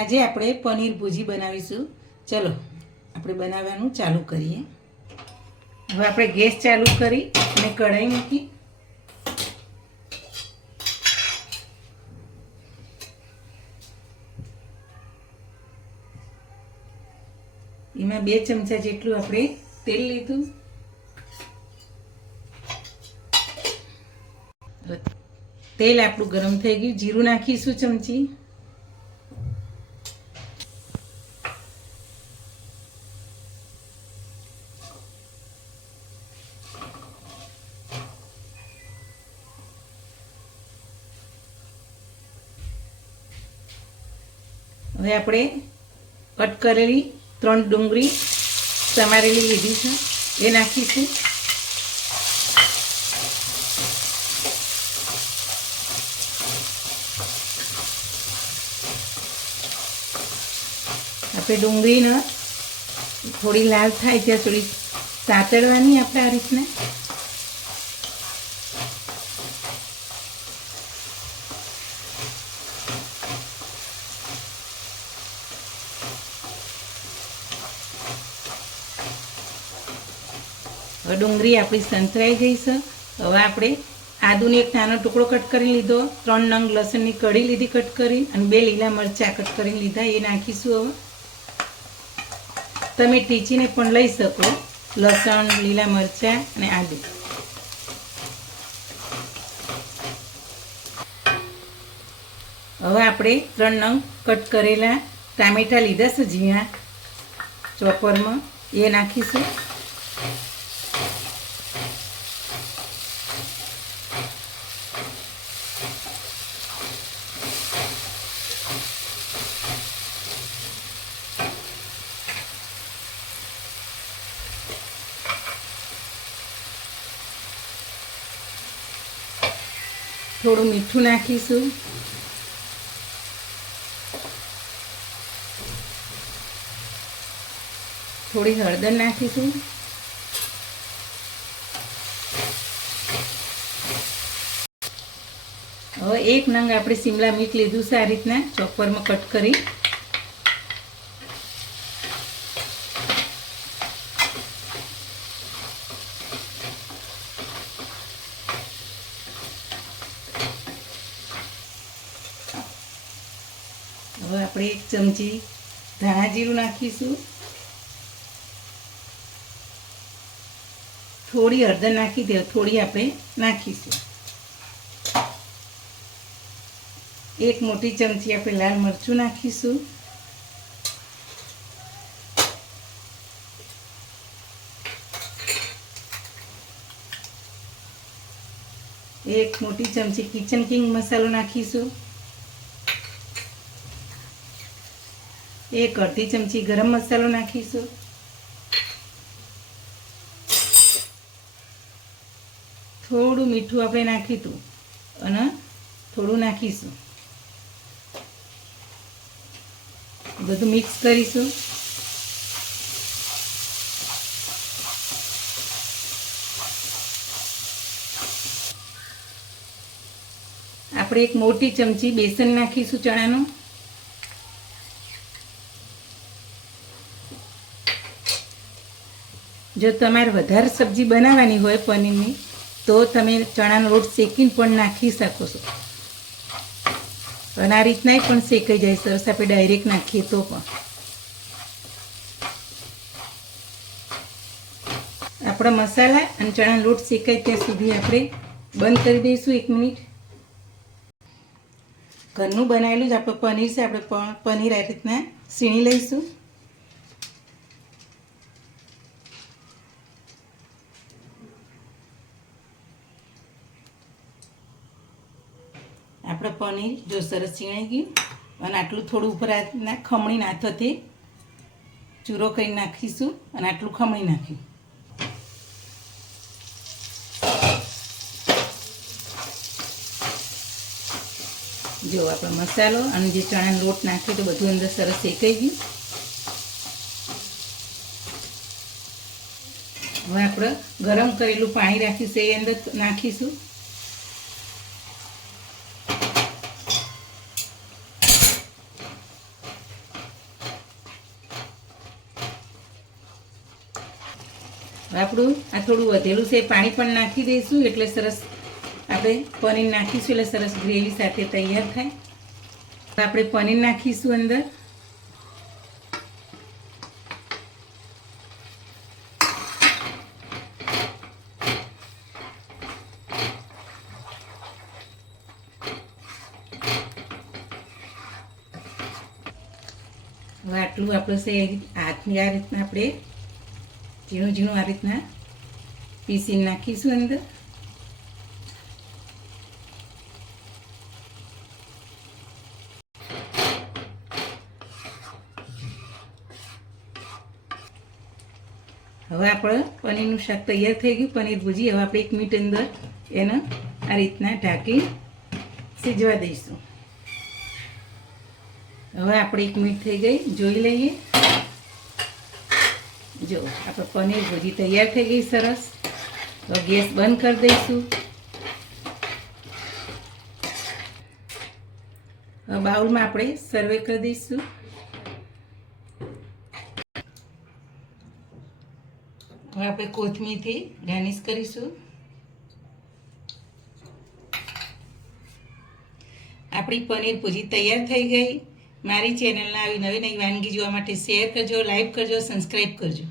આજે આપણે પનીર ભુજી બનાવીશું. ચલો આપણે બનાવવાનું ચાલુ કરીએ. હવે આપણે ગેસ ચાલુ કરી અને કઢાઈ મૂકી. એમાં 2 ચમચા જેટલું આપણે તેલ લીધું. તેલ આપણું ગરમ થઈ ગયું. જીરું નાખીશું ચમચી. હવે આપણે કટ કરેલી 3 ડુંગળી સમારેલી લીધી છે એ નાખીશું. આપણે ડુંગળીને થોડી લાલ થાય ત્યાં સુધી સાતળવાની આપણે આ રીતના. હવે ડુંગળી આપણી સંતરાઈ ગઈ છે. હવે આપણે આદુનો એક નાનો ટુકડો કટ કરી લીધો, 3 નંગ લસણની કળી લીધી કટ કરી, અને 2 લીલા મરચાં કટ કરીને લીધા એ નાખીશું. હવે તમે ટીચીને પણ લઈ શકો, લસણ, લીલા મરચાં અને આદુ. હવે આપણે 3 નંગ કટ કરેલા ટામેટાં લીધા છે ઝીણા ચોપરમાં, એ નાખીશું. થોડું મીઠું નાખીશું. થોડી હળદર નાખીશું. હવે 1 નંગ આપણે શિમલા મિર્ચ લીધું છે આ રીતના ચોપરમાં કટ કરી. હવે આપણે 1 ચમચી ધાણા જીરું નાખીશું. થોડી હળદર નાખી દે, થોડી આપણે નાખીશું. 1 મોટી ચમચી આપણે લાલ મરચું નાખીશું. એક મોટી ચમચી કિચન કિંગ મસાલો નાખીશું. 1 અડધી ચમચી ગરમ મસાલો નાખીશું. થોડું મીઠું આપણે નાખીશું અને થોડું નાખીશું. બધું મિક્સ કરીશું. આપણે 1 મોટી ચમચી બેસન નાખીશું ચણાનું. જો તમારે વધારે સબ્જી બનાવવાની હોય પનીરની તો તમે ચણાનો લોટ શેકીને પણ નાખી શકો છો, અને આ રીતના પણ શેકાઈ જાય સરસ. આપણે ડાયરેક્ટ નાખીએ તો પણ. આપણા મસાલા અને ચણાનો લોટ શેકાય ત્યાં સુધી આપણે બંધ કરી દઈશું 1 મિનિટ. ઘરનું બનાવેલું જ આપણે પનીર છે. આપણે પનીર આ રીતના સીણી લઈશું. આપણે પનીર જો સરસ છીણાઈ ગયું, અને આટલું થોડું ઉપર આ ખમણી નાથોથી ચૂરો કરી નાખીશું, અને આટલું ખમણી નાખ્યું. જો આપણો મસાલો અને જે ચણાનો લોટ નાખ્યો તો બધું અંદર સરસ શેકાઈ ગયું. હવે આપણે ગરમ કરેલું પાણી રાખીશું એ અંદર નાખીશું. આપણું આ થોડું વધેલું છે પાણી પણ નાખી દઈશું એટલે સરસ આપણે પનીર નાખીશું એટલે સરસ ગ્રેવી સાથે તૈયાર થાય. આપણે પનીર નાખીશું અંદર. હવે આટલું આપણે છે હાથની આ રીતના આપણે ઝીણું ઝીણું આ રીતના પીસીને નાખીશું અંદર. હવે આપણે પનીરનું શાક તૈયાર થઈ ગયું. પનીર ભુજી હવે આપણે 1 મિનિટ અંદર એને આ રીતના ઢાંકી સિજવા દઈશું. હવે આપણે 1 મિનિટ થઈ ગઈ, જોઈ લઈએ. જો આપણે પનીર ભુજી તૈયાર થઈ ગઈ સરસ. તો ગેસ બંધ કરી દઈશું. હવે બાઉલમાં આપણે સર્વ કરી દઈશું. હવે આપણે કોથમીરથી ગાર્નિશ કરીશું. આપણી પનીર ભુજી તૈયાર થઈ ગઈ. મારી ચેનલના આવી નવી નવી વાનગી જોવા માટે શેર કરજો, લાઈક કરજો, સબસ્ક્રાઈબ કરજો.